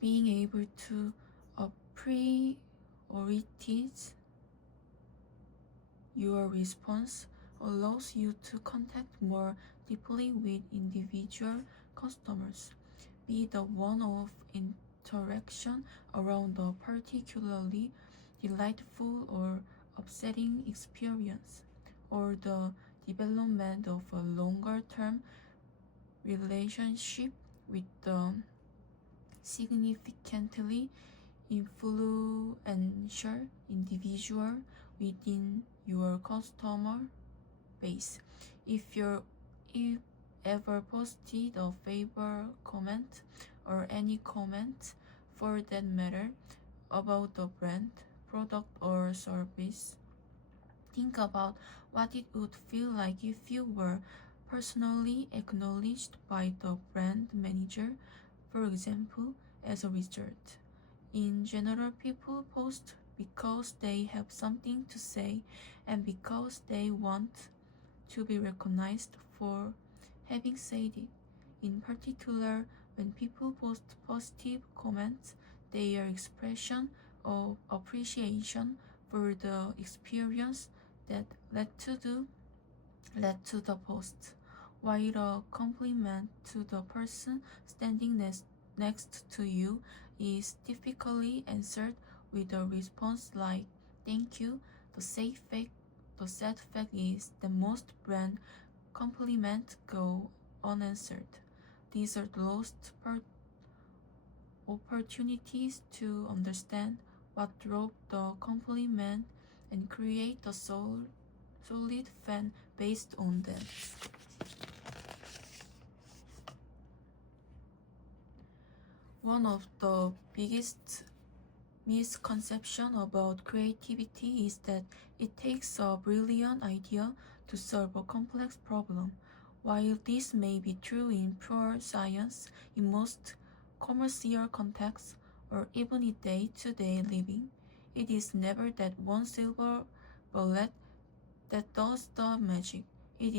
Being able to prioritize your response allows you to contact more deeply with individual customers, be the one-off interaction around a particularly delightful or upsetting experience, or the development of a longer-term relationship with the significantly influential individual within your customer base. If you ever posted a favor comment or any comment for that matter about the brand, product, or service, think about what it would feel like if you were personally acknowledged by the brand manager, for example, as a result. In general, people post because they have something to say and because they want to be recognized for having said it. In particular, when people post positive comments, they are expression of appreciation for the experience that led to the post, while a compliment to the person standing next to you is typically answered with a response like "Thank you." The sad fact is that most brand compliments go unanswered. These are the lost opportunities to understand what drove the compliment and create a solid fan based on that. One of the biggest misconceptions about creativity is that it takes a brilliant idea to solve a complex problem. While this may be true in pure science, in most commercial contexts, or even in day-to-day living, it is never that one silver bullet that does the magic. It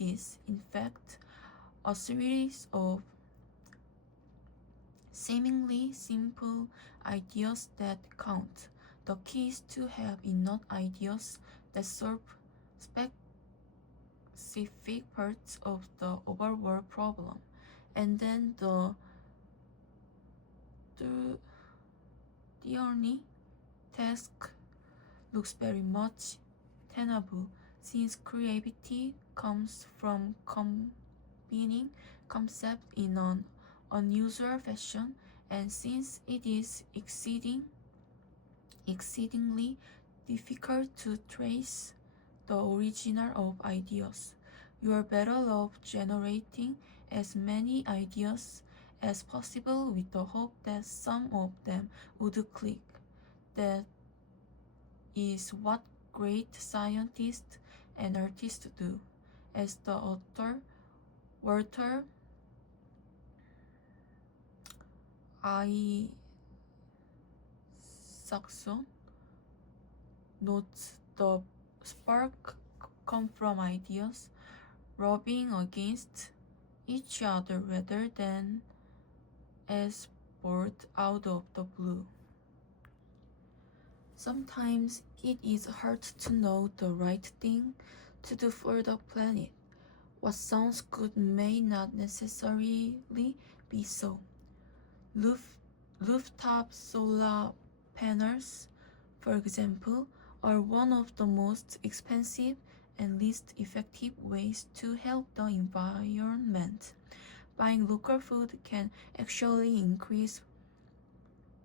is, in fact, a series of seemingly simple ideas that count. The key is to have enough ideas that solve specific parts of the overall problem, and then the only task looks very much tenable, since creativity comes from combining concepts in an unusual fashion, and since it is exceedingly difficult to trace the original of ideas, you are better off generating as many ideas as possible with the hope that some of them would click. That is what great scientists and artists do. As the author Walter Isaacson notes, the spark come from ideas rubbing against each other rather than as bored out of the blue. Sometimes it is hard to know the right thing to do for the planet. What sounds good may not necessarily be so. Rooftop solar panels, for example, are one of the most expensive and least effective ways to help the environment. Buying local food can actually increase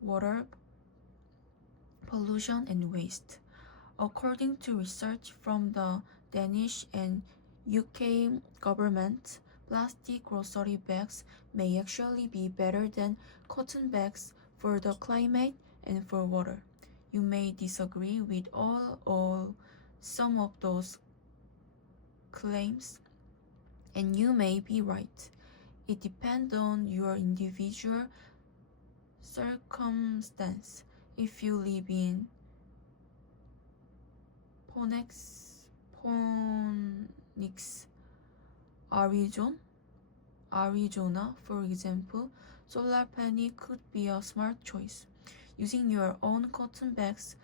water pollution and waste. According to research from the Danish and UK government, plastic grocery bags may actually be better than cotton bags for the climate and for water. You may disagree with all or some of those claims, and you may be right. It depends on your individual circumstance. If you live in Phoenix, Arizona, for example, solar panel could be a smart choice. Using your own cotton bags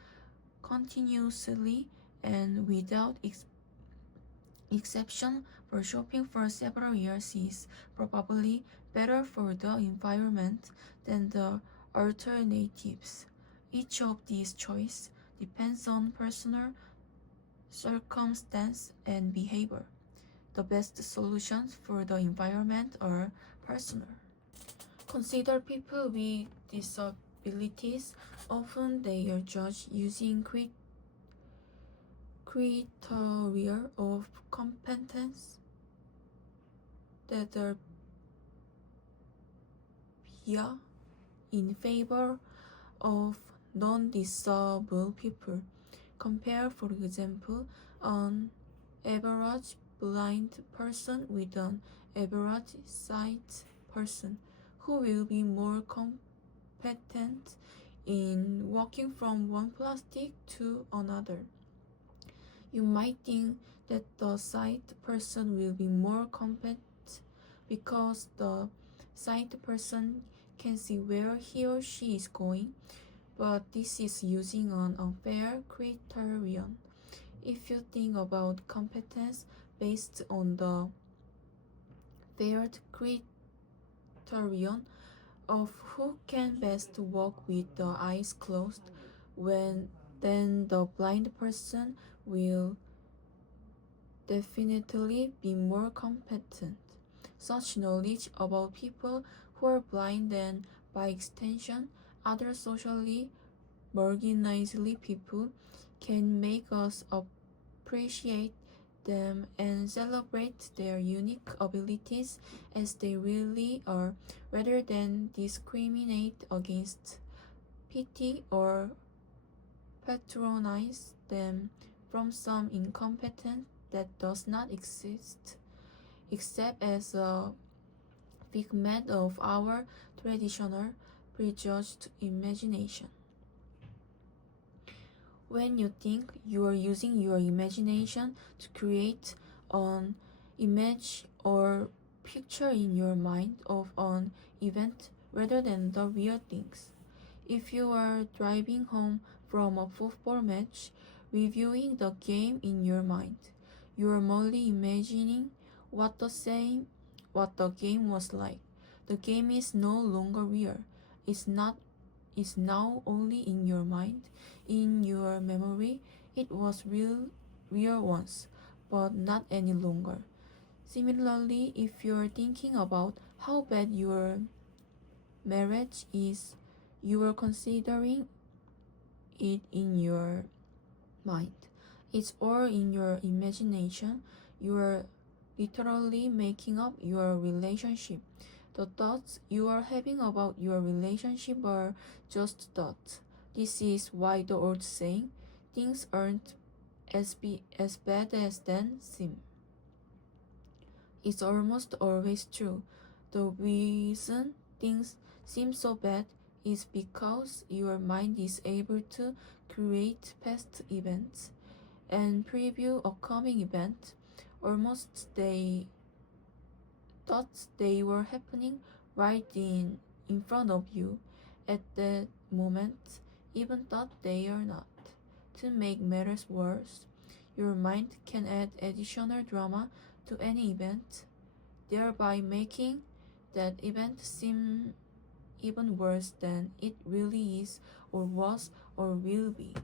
continuously and without exception for shopping for several years is probably better for the environment than the alternatives. Each of these choices depends on personal circumstance and behavior. The best solutions for the environment are personal. Consider people with disabilities. Often they are judged using criteria of competence that are in favor of non-disabled people. Compare, for example, an average blind person with an average sight person who will be more competent in walking from one plastic to another. You might think that the sight person will be more competent because the sight person can see where he or she is going, but this is using an unfair criterion. If you think about competence based on the fair criterion of who can best walk with the eyes closed, then the blind person will definitely be more competent. Such knowledge about people who are blind and, by extension, other socially marginalized people can make us appreciate them and celebrate their unique abilities as they really are, rather than discriminate against, pity, or patronize them from some incompetence that does not exist, except as a figment of our traditional, prejudged imagination. When you think, you are using your imagination to create an image or picture in your mind of an event rather than the real things. If you are driving home from a football match, reviewing the game in your mind, you are merely imagining what the game was like. The game is no longer real. It's now only in your mind, in your memory. It was real once, but not any longer. Similarly, if you're thinking about how bad your marriage is, you are considering it in your mind. It's all in your imagination. You are literally making up your relationship. The thoughts you are having about your relationship are just thoughts. This is why the old saying, things aren't as bad as they seem, is almost always true. The reason things seem so bad is because your mind is able to create past events and preview upcoming events almost they thought they were happening right in front of you at that moment, even thought they are not. To make matters worse, your mind can add additional drama to any event, thereby making that event seem even worse than it really is or was or will be.